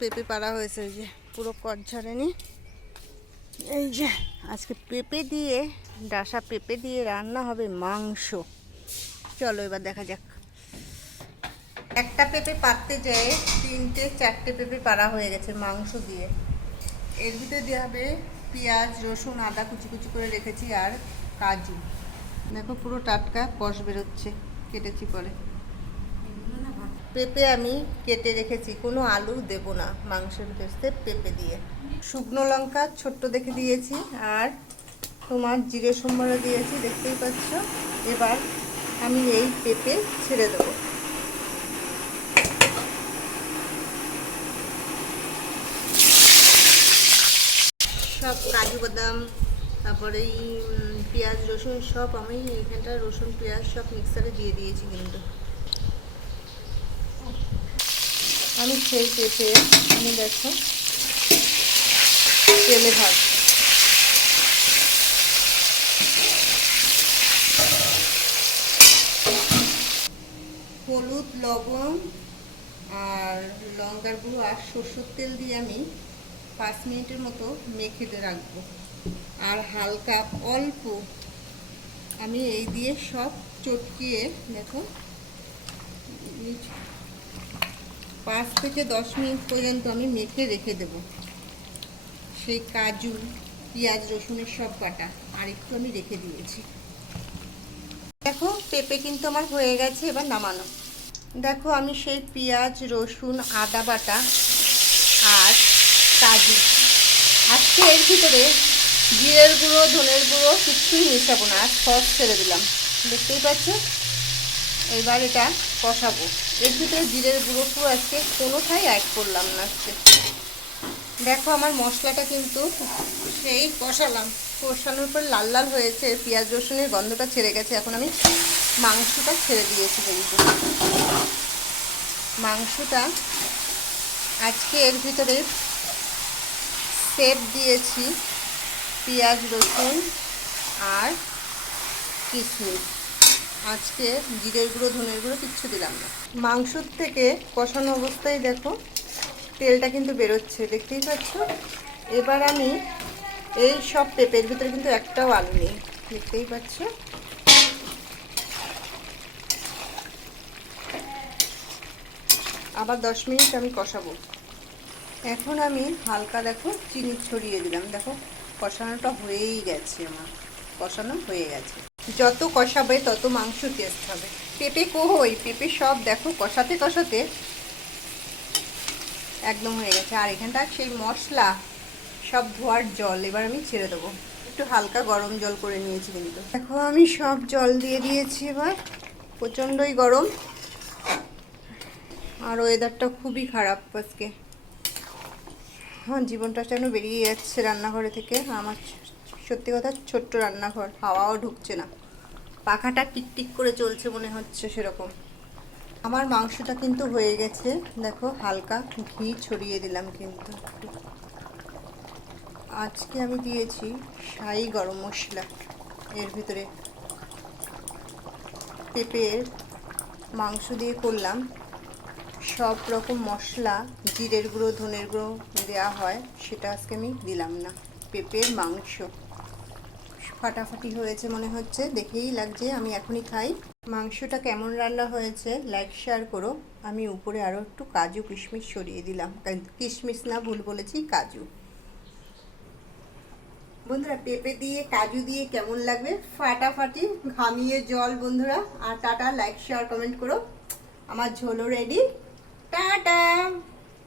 পেঁপে পাড়া হয়েছে যে, পুরো কট ঝরেনি এই যে, আজকে পেঁপে দিয়ে, ডাসা পেঁপে দিয়ে রান্না হবে মাংস। চলো এবার দেখা যাক। একটা পেঁপে পাততে যায় তিনটে, চারটে পেঁপে পাড়া হয়ে গেছে মাংস দিয়ে। এর ভিতরে দেওয়া হবে পেঁয়াজ, রসুন, আদা কুচি কুচি করে রেখেছি আর কাজু। দেখো পুরো টাটকা কষ বেরোচ্ছে, কেটেছি পরে। পেঁপে আমি কেটে রেখেছি, কোনো আলু দেব না মাংসের ভেস্তে পেঁপে দিয়ে। শুকনো লঙ্কা ছোট্ট দেখে দিয়েছি আর তোমার জিরে সম্বরা দিয়েছি, দেখতেই পাচ্ছ? এবার আমি এই পেঁপে ছেড়ে দেবো। সব কাজু বাদাম, তারপরে এই পেঁয়াজ রসুন সব আমি এইখানটা রসুন, পেঁয়াজ সব মিক্সারে দিয়ে দিয়েছি কিন্তু। আমি সেই পেঁপে আমি দেখো তেলে ভাজবো হলুদ, লবণ আর লঙ্কার গুঁড়ো আর সরষের তেল দিয়ে আমি পাঁচ মিনিটের মতো মেখে রাখব। আর হালকা অল্প আমি এই দিয়ে সব চটকিয়ে দেখো পাঁচ থেকে দশ মিনিট পর্যন্ত আমি মেখে রেখে দেব। সেই কাজু, পেঁয়াজ, রসুনের সব বাটা আর একটু আমি রেখে দিয়েছি। দেখো, পেঁপে কিন্তু আমার হয়ে গেছে এবার নামানো। দেখো, আমি সেই পেঁয়াজ, রসুন, আদা বাটা আর কাজু। আজকে এর ভিতরে জিরের গুঁড়ো, ধনের গুঁড়ো কিছুই মেশাবো না আর সস ছেড়ে দিলাম। দেখতেই পাচ্ছ? এবার এটা কষাবো। এর ভিতরে জিরের গুঁড়ো ফুড়ো আজকে কোনোটাই অ্যাড করলাম না আজকে। দেখো আমার মশলাটা কিন্তু সেই কষালাম। কষানোর পর লাল লাল হয়েছে পেঁয়াজ রসুনের গন্ধটা ছেড়ে গেছে। এখন আমি মাংসটা ছেড়ে দিয়েছি কিন্তু। মাংসটা আজকে এর ভিতরে সেপ দিয়েছি পেঁয়াজ রসুন আর কিশমিশ। আজকে জিরের গুঁড়ো, ধনের গুঁড়ো কিচ্ছু দিলাম না। মাংসর থেকে কষানো অবস্থায় দেখো, তেলটা কিন্তু বেরোচ্ছে, দেখতেই পাচ্ছ? এবার আমি এই সব পেঁপের ভিতরে কিন্তু একটাও আলু নেই, দেখতেই পাচ্ছ? আবার দশ মিনিট আমি কষাবো। এখন আমি হালকা দেখো চিনি ছড়িয়ে দিলাম, দেখো, কষানোটা হয়েই গেছে আমার, কষানো হয়ে গেছে। যত কষাবে, তত মাংস টেস্ট হবে। পেঁপে কই পেঁপে সব দেখো, কষাতে কষাতে একদম হয়ে গেছে। আর এখানটা সেই মশলা সব ধোয়ার জল, এবার আমি ছেড়ে দেবো। একটু হালকা গরম জল করে নিয়েছি কিন্তু। দেখো, আমি সব জল দিয়ে দিয়েছি এবার। প্রচণ্ডই গরম। আর ওয়েদারটা খুবই খারাপ আজকে। আমার জীবনটা যেন বেরিয়ে যাচ্ছে রান্নাঘরে থেকে। আমার সত্যি কথা ছোট্ট রান্নাঘর, হাওয়াও ঢুকছে না। পাখাটা টিকটিক করে চলছে মনে হচ্ছে সেরকম। আমার মাংসটা কিন্তু হয়ে গেছে। দেখো, হালকা ঘি ছড়িয়ে দিলাম কিন্তু। আজকে আমি দিয়েছি শাহি গরম মশলা। এর ভিতরে পেঁপের মাংস দিয়ে করলাম। সব রকম মশলা, জিরের গুঁড়ো, ধনের গুঁড়ো দেওয়া হয়, সেটা আজকে আমি দিলাম না। পেঁপের মাংস। ফাটাফাটি হয়েছে মনে হচ্ছে, দেখেই লাগছে, আমি এখনই খাই। মাংসটা কেমন রান্না হয়েছে লাইক শেয়ার করো। আমি উপরে আরও একটু কাজু, কিশমিশ সরিয়ে দিলাম। কিশমিশ না ভুল বলেছি, কাজু। বন্ধুরা, পেঁপে দিয়ে, কাজু দিয়ে কেমন লাগবে? ফাটাফাটি, ঘামিয়ে জল, বন্ধুরা। আর টাটা লাইক শেয়ার কমেন্ট করো। আমার ঝোলও রেডি টাটা